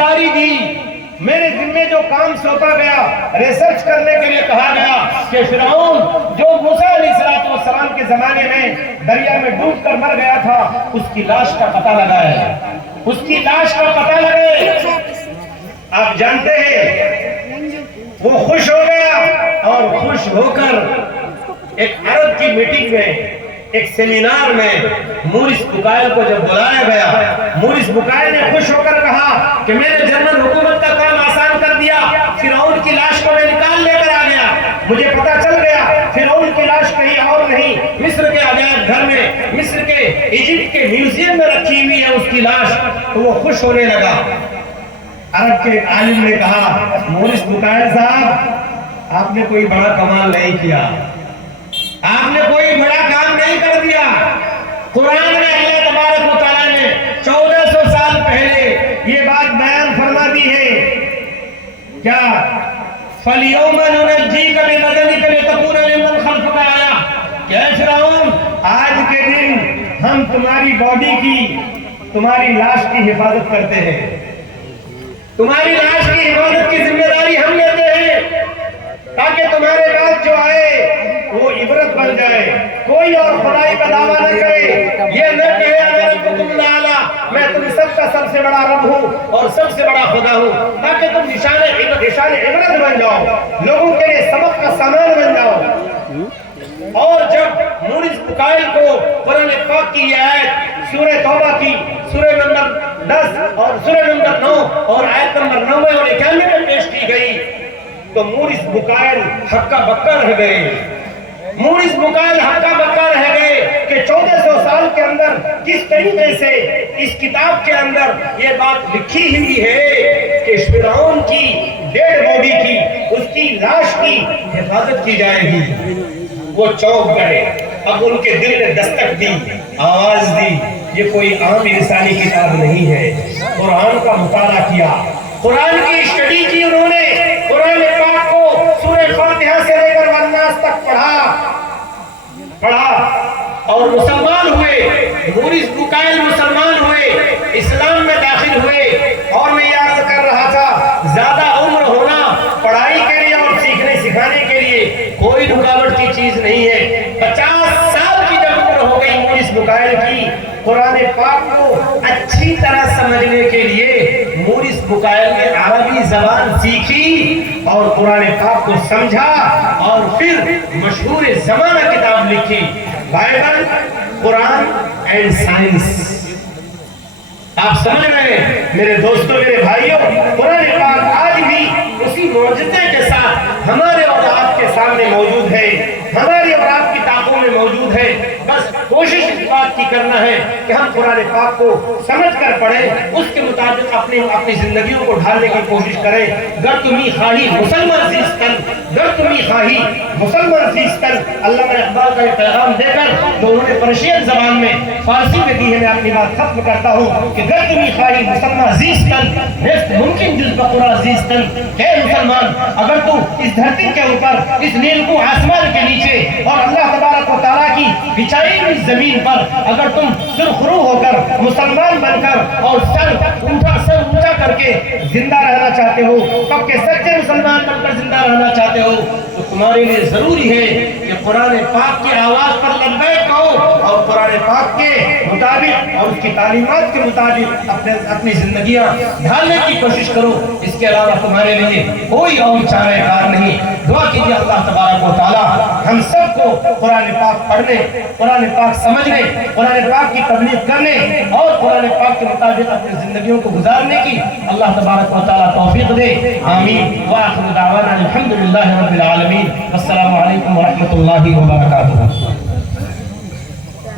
داری دی، میرے ذمے جو کام سونپا گیا، ریسرچ کرنے کے لیے کہا گیا کہ فرعون جو موسیٰ علیہ السلام کے زمانے میں دریا میں ڈوب کر مر گیا تھا، اس کی لاش کا پتہ لگائے، اس کی لاش کا پتہ لگائے۔ آپ جانتے ہیں وہ خوش ہو گیا، اور خوش ہو کر ایک عرب کی میٹنگ میں، ایک سیمینار میں مورس بکائل کو جب بلایا گیا، مورس بکائل نے خوش ہو کر کہا کہ میں نے جرمن حکومت کا کام آسان کر دیا، فرعون کی لاش کو میں نکال لے کر آ گیا، مجھے پتا چل گیا فرعون کی لاش کہیں اور نہیں، مصر کے عجائب گھر میں، مصر کے ایجپٹ کے میوزیم میں رکھی ہوئی ہے اس کی لاش۔ تو وہ خوش ہونے لگا۔ عرب کے عالم نے کہا مورس بکائل صاحب، آپ نے کوئی بڑا کمال نہیں کیا، آپ نے کوئی بڑا کام نہیں کر دیا۔ قرآن میں اللہ تبارک و تعالیٰ نے 1400 سال پہلے یہ بات بیان فرما دی ہے، کیا فَالْيَوْمَ نُنَجِّيكَ بِبَدَنِكَ لِتَكُونَ لِمَنْ خَلْفَكَ آیَةً، کہ اے فرعون آج کے دن ہم تمہاری باڈی کی، تمہاری لاش کی حفاظت کرتے ہیں، تمہاری لاش کی حفاظت کی ذمہ داری ہم لیتے ہیں، تاکہ تمہارے بعد جو آئے وہ عبرت بن جائے، کوئی اور خدائی کا دعویٰ نہ کرے، یہ نہ کہے انا ربکم الاعلی، میں تم سب کا سب سے بڑا رب ہوں اور سب سے بڑا خدا ہوں، تاکہ تم نشان عبرت بن جاؤ، لوگوں کے لیے سبق کا سامان بن جاؤ۔ اور جب مورس بکائل کو قرآن پاک کی یہ آیت سورہ توبہ کی سورہ نمبر 10 اور سورہ نمبر 9 اور آیت نمبر 90 اور 91 میں پیش کی گئی، تو مورس بکائل ہکا بکا رہ گئے، مورس بکائل ہکا بکا رہ گئے کہ 1400 سال کے اندر کس طریقے سے اس کتاب کے اندر یہ بات لکھی ہوئی ہے کہ فرعون کی ڈیڈ باڈی کی، اس کی لاش کی حفاظت کی جائے گی۔ وہ چونک گئے، اب ان کے دل نے دستک دی، آواز دی، یہ کوئی عام انسانی کتاب نہیں ہے، قرآن کا مطالعہ کیا، قرآن کی اسٹڈی کی، انہوں نے قرآن پاک کو سورہ فاتحہ سے لے کر والناس تک پڑھا اور مسلمان ہوئے، مورس بکائل مسلمان ہوئے، اسلام میں داخل ہوئے۔ اور میں یہ عرض کر رہا تھا زیادہ عمر ہونا پڑھائی کے لیے اور سیکھنے سکھانے کے لیے کوئی رکاوٹ کی چیز نہیں ہے۔ 50 سال کی جب عمر ہو گئی مورس بکائل کی، قرآن پاک کو اچھی طرح سمجھنے کے لیے مورس بکائل نے عربی زبان سیکھی اور قرآن پاک کو سمجھا، اور پھر مشہور زمانہ کتاب لکھی، بائبل، قرآن اینڈ سائنس۔ آپ سمجھ رہے ہیں میرے دوستوں، میرے بھائیوں، قرآن پاک آج بھی اسی معجزے کے ساتھ ہمارے اور آپ کے سامنے موجود ہے، ہماری اور آپ کی طاقتوں میں موجود ہے۔ بس کوشش اس بات کی کرنا ہے کہ ہم قرآن پاک کو سمجھ کر پڑھیں، اس کے مطابق اپنی زندگیوں کو ڈھالنے کی کوشش کریں۔ گر تمہیں خواہی مسلمان زیستن، گر تمہیں خواہی مسلمان زیستن، علامہ اقبال کا یہ پیغام دے کر جو انہوں نے پرشین زبان میں فارسی میں دی ہے، میں اپنی بات ختم کرتا ہوں کہ گر تمہیں خواہی مسلمان زیستن نیست ممکن جز بقرا زیستن، کہ مسلمان اگر تو اس دھرتی کے اوپر، اس نیلگوں آسمان کے نیچے اور اللہ تبارک و تعالیٰ کی بچائی ہوئی زمین پر اگر تم سرخرو ہو کر مسلمان بن کر اور سر اونچا کر کے زندہ رہنا چاہتے ہو، پکے سچے مسلمان بن کر زندہ رہنا چاہتے ہو، تو تمہارے لیے ضروری ہے کہ قرآن پاک کی آواز پر لبیک کہو اور قرآن پاک کے مطابق اور اس کی تعلیمات کے مطابق اپنی زندگیاں ڈھالنے کی کوشش کرو۔ اس کے علاوہ تمہارے لیے کوئی اور چارہ کار نہیں۔ دعا کیجیے اللہ تبارک و تعالی ہم سب کو قرآن پاک پڑھنے، قرآن پاک سمجھنے، قرآن پاک کی تبلیغ کرنے اور قرآن پاک کے مطابق اپنی زندگیوں کو گزارنے کی اللہ تبارک و تعالی توفیق دے، آمین۔ وآخر دعوانا الحمدللہ رب العالمین، السلام علیکم ورحمۃ اللہ وبرکاتہ۔